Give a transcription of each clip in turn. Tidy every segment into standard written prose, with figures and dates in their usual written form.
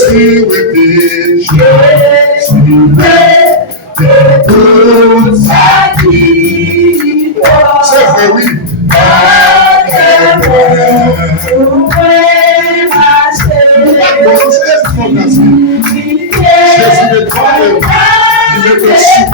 Jésus within, Jésus within, c'est vrai, oui. Jésus est grand, il est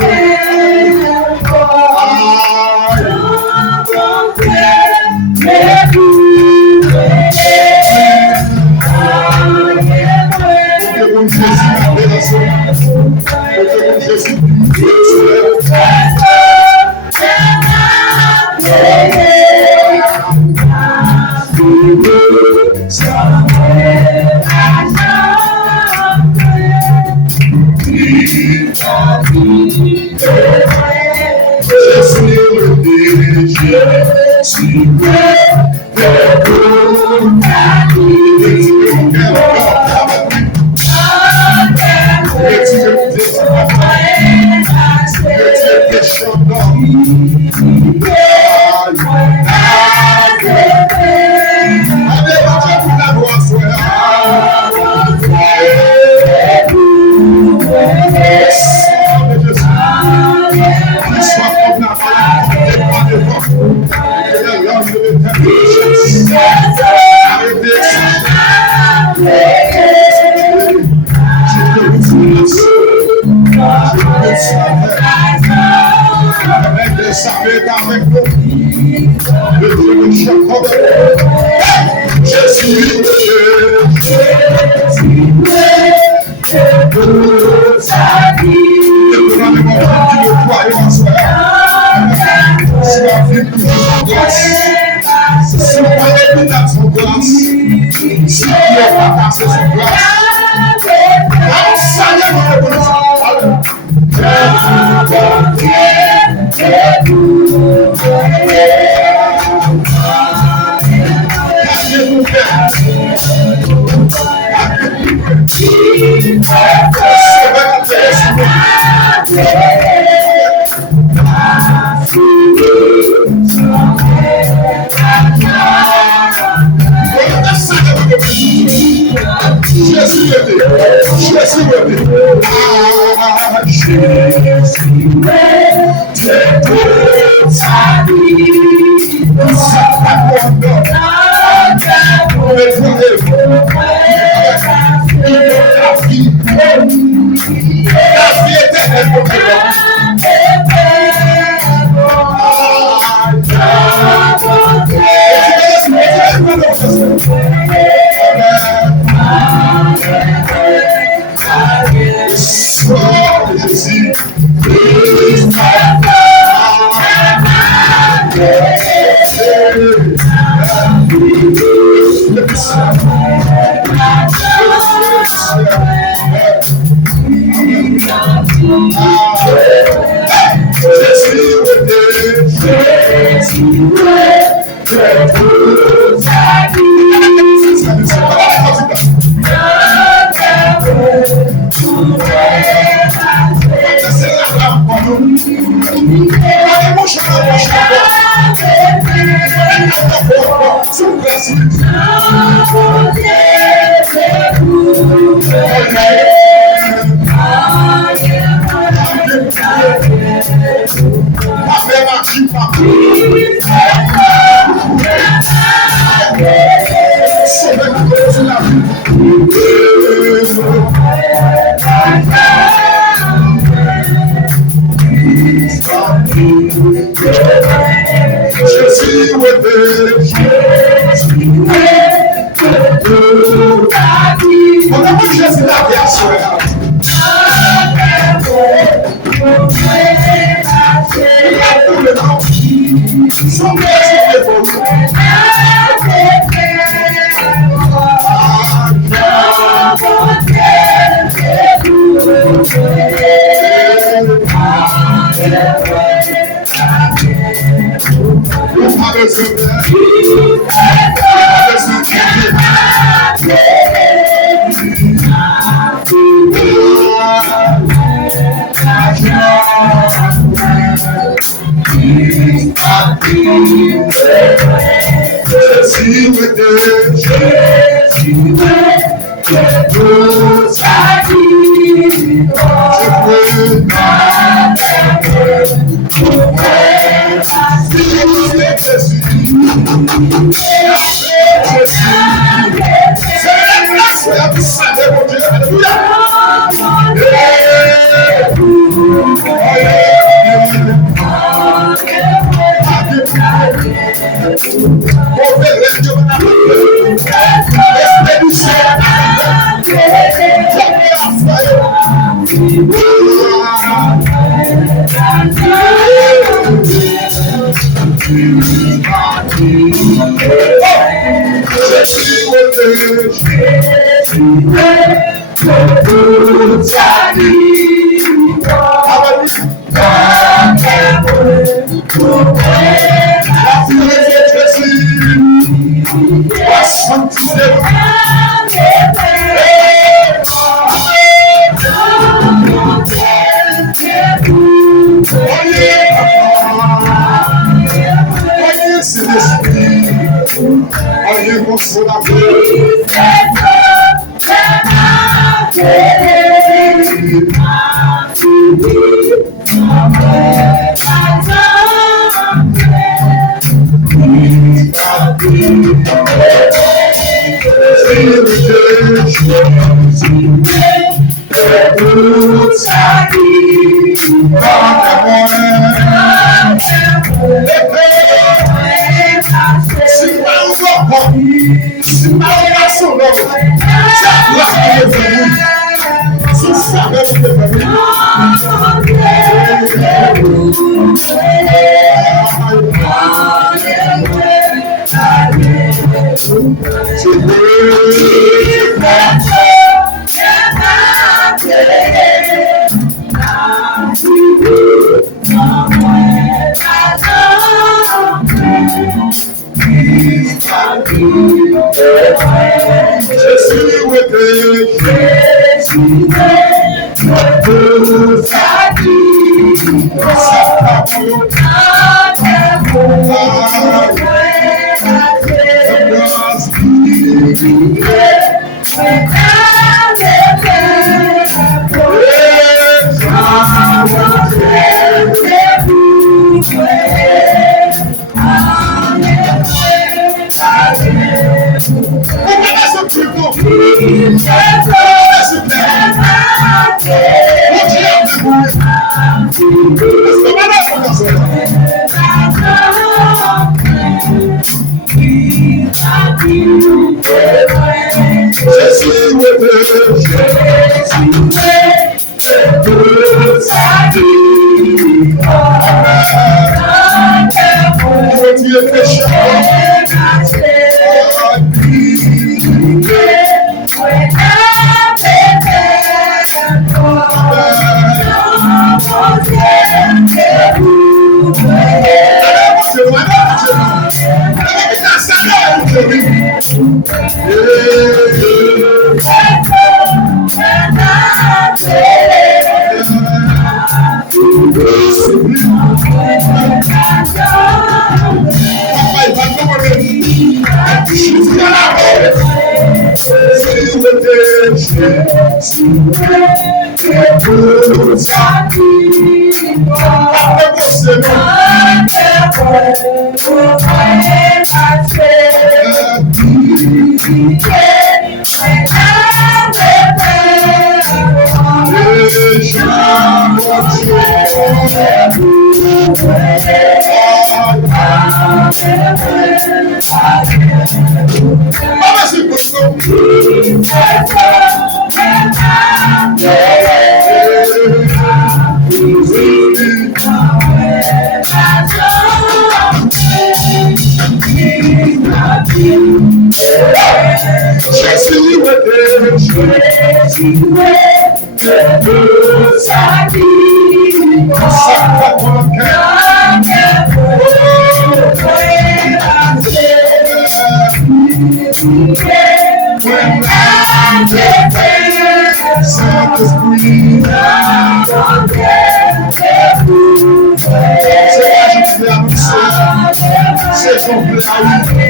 C'est son blé, ah oui.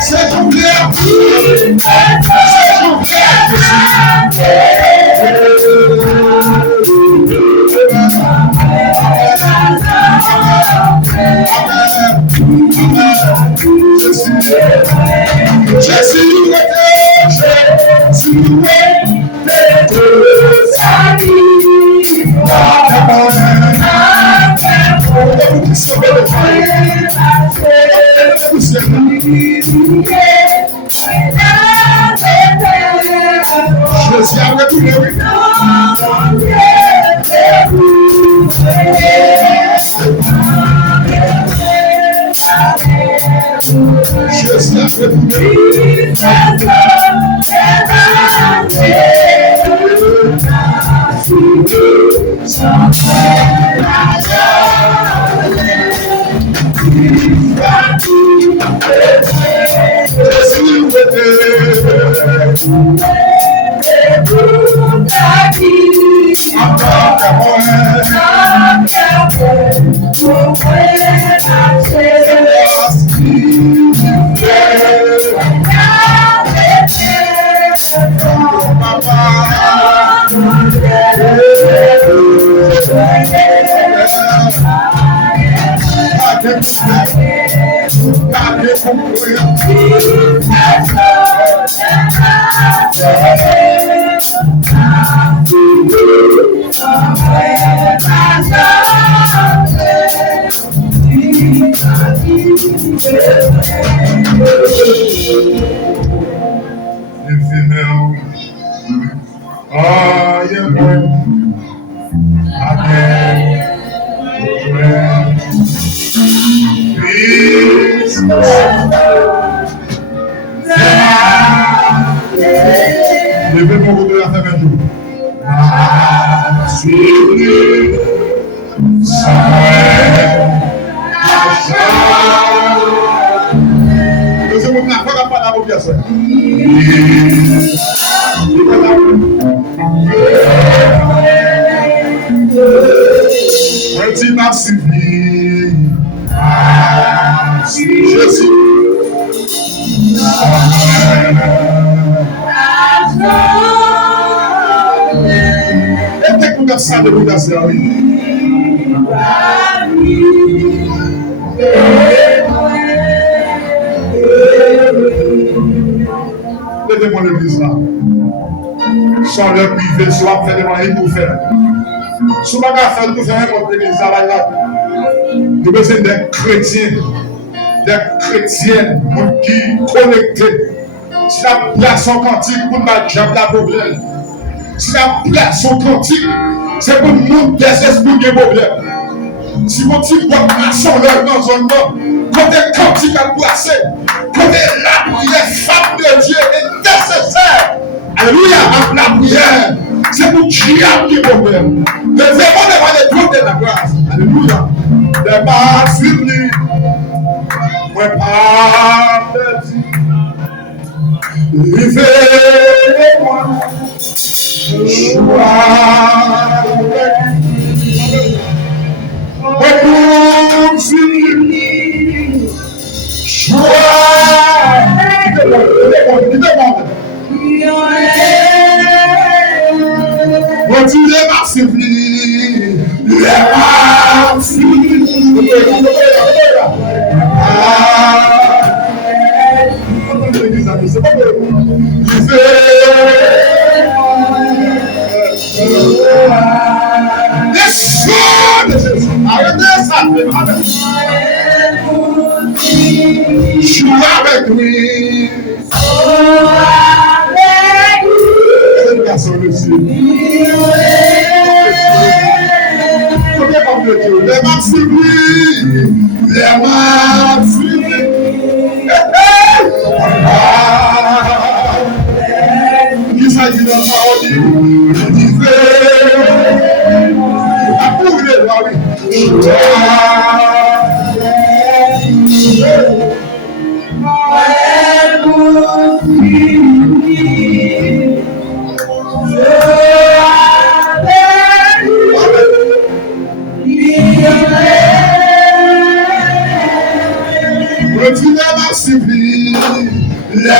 C'est son blé. C'est son blé. Je suis Levez-moi l'église là. Soit le privé, soit fait devant les pour faire. Si vous ne faire pour faire votre église là, vous avez besoin des chrétiens, des chrétiennes qui connectés. Si la place son cantique pour ne pas jamais la problème. Si la place son cantique, c'est pour nous des esprits qui problème. Si mon type doit passer leur dans un nom, côté cantique à placer, côté la prière, femme de Dieu est nécessaire. Alléluia, la prière, c'est pour Dieu qui est problème. Les éléments devant les trônes de la grâce. Alléluia. Les marques sublimes, moi pas petit. Livrez-moi, choix. Moi pour sublimes, choix. Quand tu les marques sublimes, les marques sublimes. C'est pas bon. Les choses de Jésus. Arrêtez ça. Je suis avec lui. C'est une personne aussi. Les marques sublimes. Les marques sublimes. Qui s'agit d'un parole, il disait, la cour de la vie. Retirez la civile, les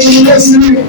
maximes,